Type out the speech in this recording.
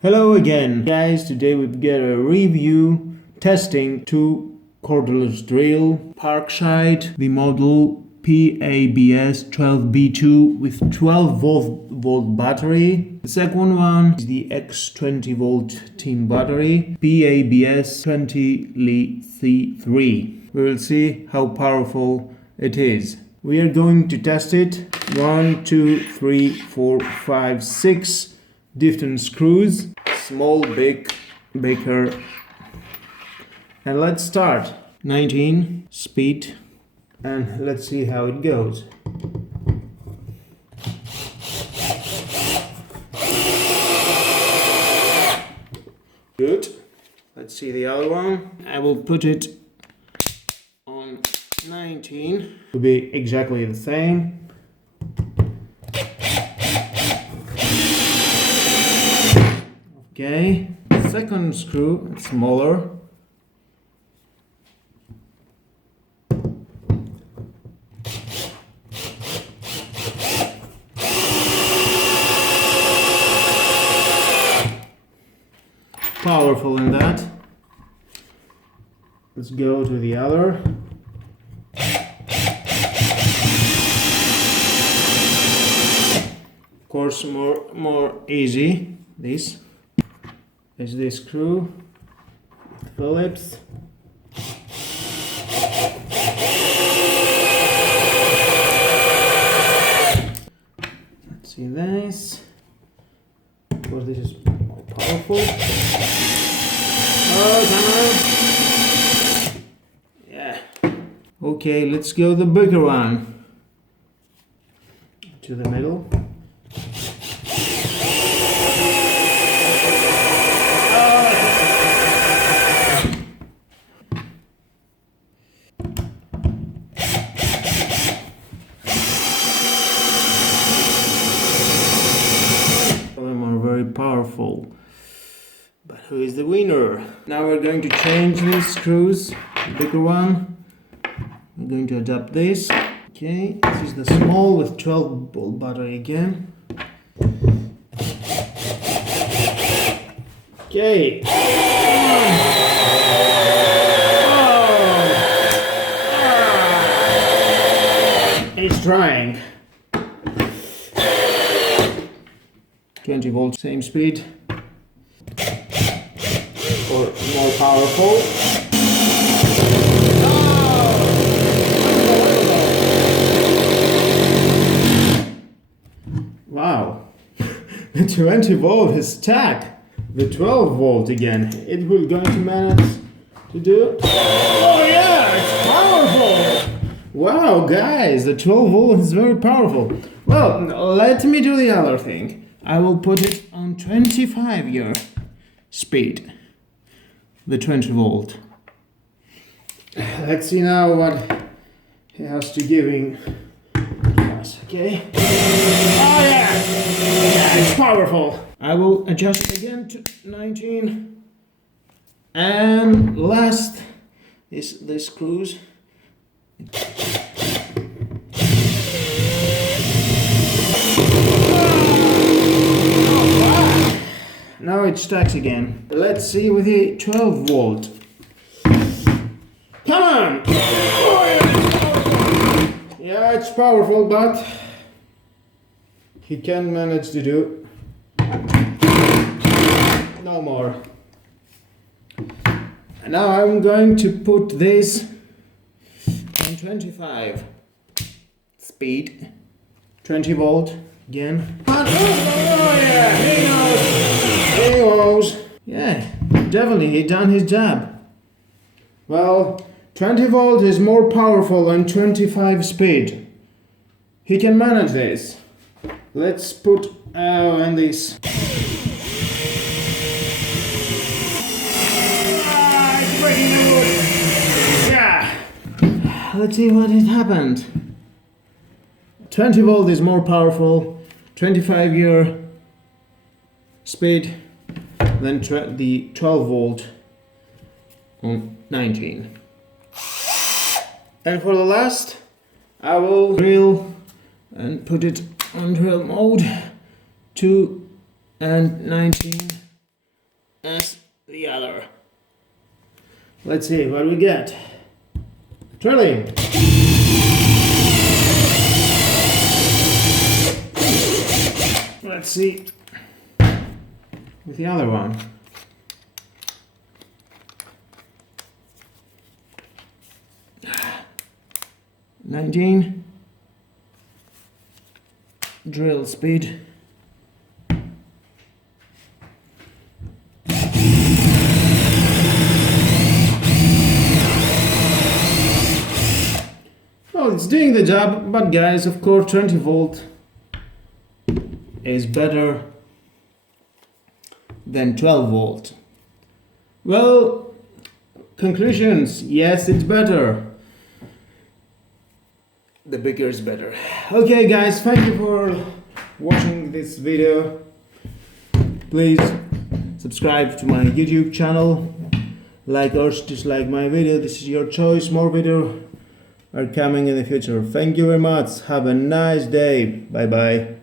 Hello again, guys. Today we've got a review testing two cordless drill Parkside, the model PABS 12B2 with 12 volt battery. The second one is the X20 volt team battery PABS 20 Li-3. We will see how powerful it is. We are going to test it. 1, 2, 3, 4, 5, 6 different screws, small, big, bigger. And let's start. 19 speed, and let's see how it goes. Good. Let's see the other one. I will put it on 19 to be exactly the same. Okay, second screw, smaller. Powerful in that. Let's go to the other. Of course, more easy. This is the screw, Phillips. Let's see this. Of course, this is more powerful. Oh, come on. Yeah. Okay, let's go the bigger one. To the middle. Very powerful, but who is the winner? Now we're going to change these screws, the bigger one. We're going to adapt this. Okay, this is the small with 12 volt battery again. Okay. It's trying. 20 volts, same speed, or more powerful. Wow, the 20 volt is stuck. The 12 volt again. It will going to manage to do. Oh yeah, it's powerful. Wow, guys, the 12 volt is very powerful. Well, let me do the other thing. I will put it on 25 year speed, the 20 volt. Let's see now what he has to give us, okay? Oh yeah! Yeah, it's powerful. I will adjust again to 19. And last is the screws. Now it stacks again. Let's see with the 12 volt. Come on! Oh, yeah, it's powerful, but he can manage to do no more. And now I'm going to put this on 25 speed, 20 volt again. Oh yeah, he knows. Yeah, definitely he done his job. Well, 20 volt is more powerful than 25 speed. He can manage this. Let's put in this. It's breaking the wood. Yeah. Let's see what has happened. 20 volt is more powerful. 25 year speed. Then the 12 volt on 19. And for the last, I will drill and put it on drill mode 2 and 19 as the other. Let's see what we get. Drilling. Let's see with the other one. $19 drill speed. Well, it's doing the job, but guys, of course 20 volt is better than 12 volt. Well, conclusions, yes, it's better. The bigger is better. Okay guys, thank you for watching this video. Please subscribe to my YouTube channel, like or dislike my video, this is your choice. More videos are coming in the future. Thank you very much, have a nice day, bye bye.